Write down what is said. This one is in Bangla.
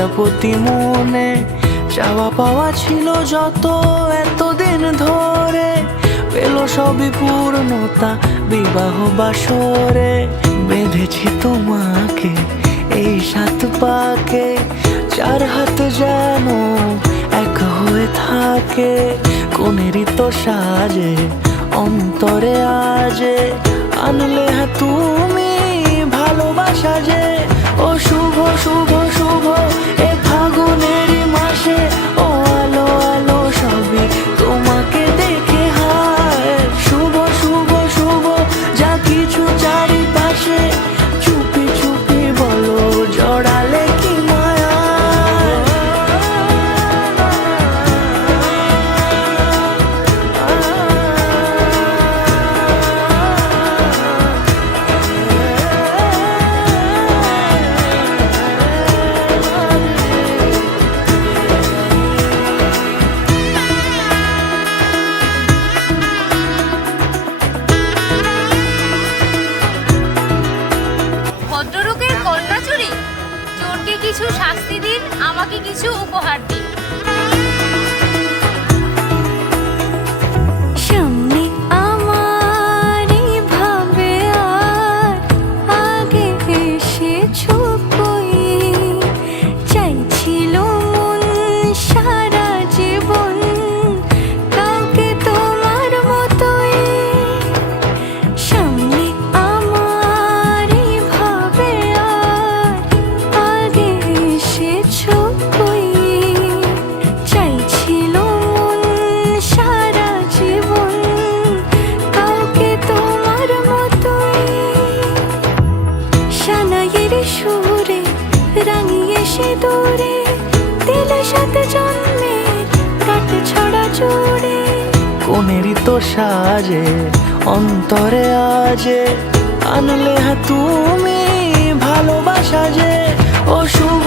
প্রজাপতি মনে চাওয়া পাওয়া ছিল যত এতদিন ধরে, পেল সবই পূর্ণতা বিবাহ বাসরে। বেঁধেছি তোমাকে এই 7 পাকে, 4 হাত যেন এক হয়ে থাকে। কোনেরই তো সাজে অন্তরে আজে, আনলে তুমি ভালোবাসা যে। ও শুভ শুভ শুভ এ ফাগুনেরই মাসে, ও আলো আলো সবই তোমাকে দেখে হায়। শুভ শুভ শুভ যা কিছু চারিপাশে, চুপি চুপি বলো জড়ালে কি মায়া। ভদ্রলোকের কন্যা চুরি, চোরকে কিছু শাস্তি দিন, আমাকে কিছু উপহার দিন। সামনে আমারই ভাবে আর আগে এসেছো কই, চাইছিল মন সারা জীবন কাউকে তোমার মতোই। সামনে আমারই ভাবে আর আগে এসেছো কই, চাইছিল মন সারা জীবন কাউকে তোমার মতোই। সানাইয়ের সুরে রাঙিয়ে সে দূরে, দিলে 7 জন্মের কাট ছড়া জোড়ে। কোনেরই তো সাজে অন্তরে আজে, আনলে তুমি ভালোবাসা যে। ও শুভ